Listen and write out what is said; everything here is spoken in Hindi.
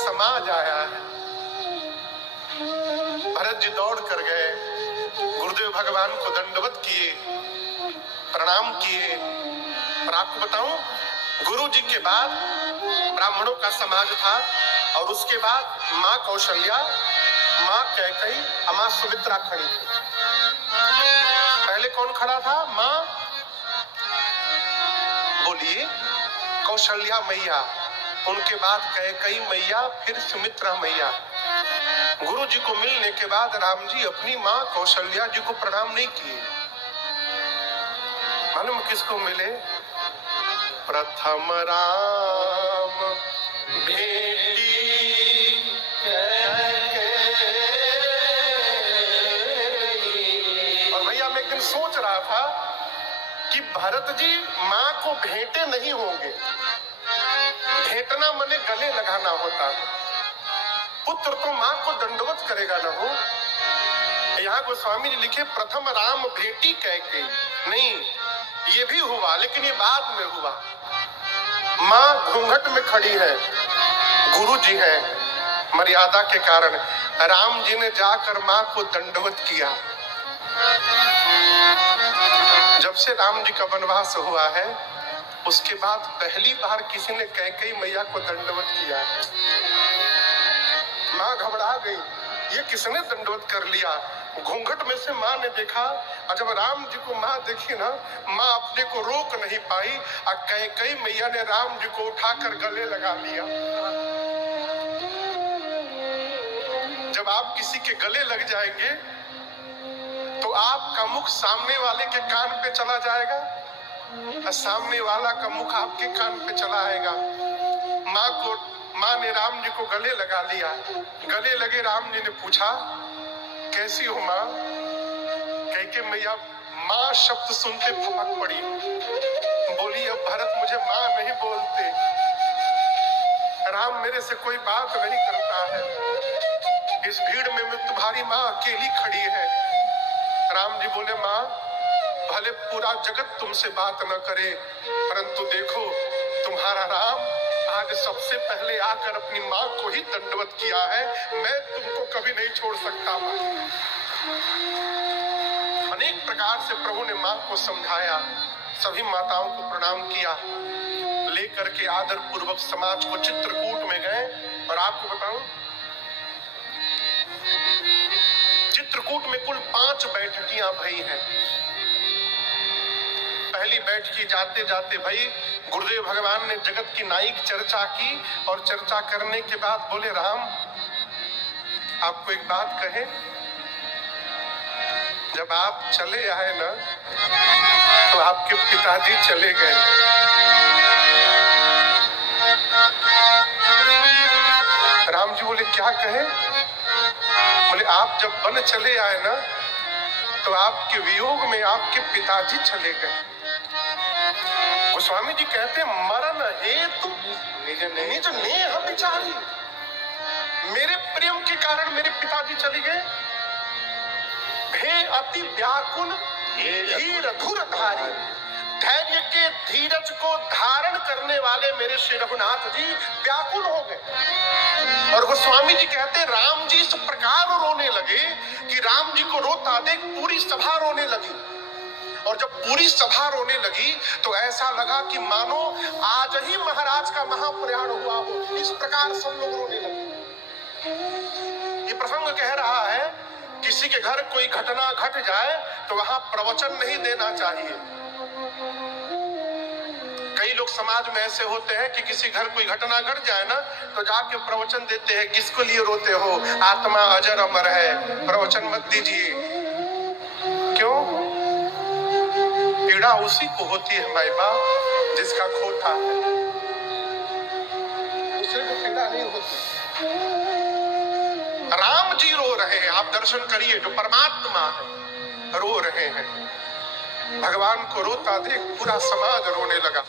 समाज आया है। भरत जी दौड़ कर गए, गुरुदेव भगवान को दंडवत किए, प्रणाम किए। और आपको बताऊं, गुरु जी के बाद ब्राह्मणों का समाज था और उसके बाद माँ कौशल्या, माँ कैकेयी, माँ सुमित्रा खड़ी थी। पहले कौन खड़ा था? माँ, बोलिए, कौशल्या मैया, उनके बाद कैकेयी मैया, फिर सुमित्रा मैया। गुरु जी को मिलने के बाद राम जी अपनी माँ कौशल्या जी को प्रणाम नहीं किए। मालूम किसको मिले? प्रथम राम भेटी कैकेयी। और भैया मैं एक दिन सोच रहा था कि भरत जी माँ को भेंटे नहीं होंगे। भेंटना माने गले लगाना होता है। पुत्र तो माँ को दंडवत करेगा ना हो। यहाँ गोस्वामी जी लिखे प्रथम राम भेटी कैकेयी। नहीं, ये भी हुआ, लेकिन ये बाद में हुआ। माँ घूंघट में खड़ी है, गुरु जी है, मर्यादा के कारण राम जी ने जाकर माँ को दंडवत किया। जब से राम जी का वनवास हुआ है, उसके बाद पहली बार किसी ने कैकेयी मैया को दंडवत किया। माँ घबरा गई, ये किसने दंडवत कर लिया? घूंघट में से माँ ने देखा, और जब राम जी को माँ देखी ना, माँ अपने को रोक नहीं पाई और कैकेयी मैया ने राम जी को उठाकर गले लगा लिया। जब आप किसी के गले लग जाएंगे तो आपका मुख सामने वाले के कान पे चला जाएगा और सामने वाला का मुख आपके कान पे चला आएगा। माँ ने राम जी को गले लगा लिया। गले लगे राम जी ने पूछा, कैसी हो माँ? कैकेयी मैया माँ शब्द सुनते फपक पड़ी, बोली अब भरत मुझे माँ नहीं बोलते, राम मेरे से कोई बात नहीं करता है, इस भीड़ में तुम्हारी माँ अकेली खड़ी है। राम जी बोले, माँ भले पूरा जगत तुमसे बात न करे, परंतु देखो तुम्हारा राम आज सबसे पहले आकर अपनी माँ को ही दंडवत किया है, मैं तुमको कभी नहीं छोड़ सकता। अनेक प्रकार से प्रभु ने माँ को समझाया, सभी माताओं को प्रणाम किया, लेकर के आदर पूर्वक समाज को चित्रकूट में गए। और आपको बताऊं, चित्रकूट में कुल 5 बैठकियां भई हैं। पहली बैठकी जाते जाते भाई गुरुदेव भगवान ने जगत की नायिक चर्चा की, और चर्चा करने के बाद बोले, राम आपको एक बात कहे, जब आप चले आए ना तो आपके पिताजी चले गए। राम जी बोले, क्या कहे? बोले, आप जब वन चले आए ना तो आपके वियोग में आपके पिताजी चले गए। गोस्वामी जी कहते, मरण हेतु निज नेह बिचारी, मेरे प्रेम के कारण मेरे पिताजी चले गए। भे अति व्याकुल धीर धुरधारी, धैर्य के धीरज को धारण करने वाले मेरे श्री रघुनाथ जी व्याकुल हो गए। और गोस्वामी जी कहते, राम जी इस प्रकार रोने लगे कि राम जी को रोता देख पूरी सभा रोने लगी। और जब पूरी सभा रोने लगी तो ऐसा लगा कि मानो आज ही महाराज का महाप्रयाण हुआ हो, इस प्रकार सब लोग रोने लगे। ये प्रसंग कह रहा है, किसी के घर कोई घटना घट जाए तो वहां प्रवचन नहीं देना चाहिए। कई लोग समाज में ऐसे होते हैं कि किसी घर कोई घटना घट जाए ना तो जाके प्रवचन देते हैं, किसको लिए रोते हो, आत्मा अजर अमर है, प्रवचन मत दीजिए। क्यों? पीड़ा उसी को होती है भाई बाप जिसका खोटा है, दूसरे को पीड़ा नहीं होती। राम जी रो रहे हैं, आप दर्शन करिए, जो परमात्मा है रो रहे हैं। भगवान को रोता देख पूरा समाज रोने लगा।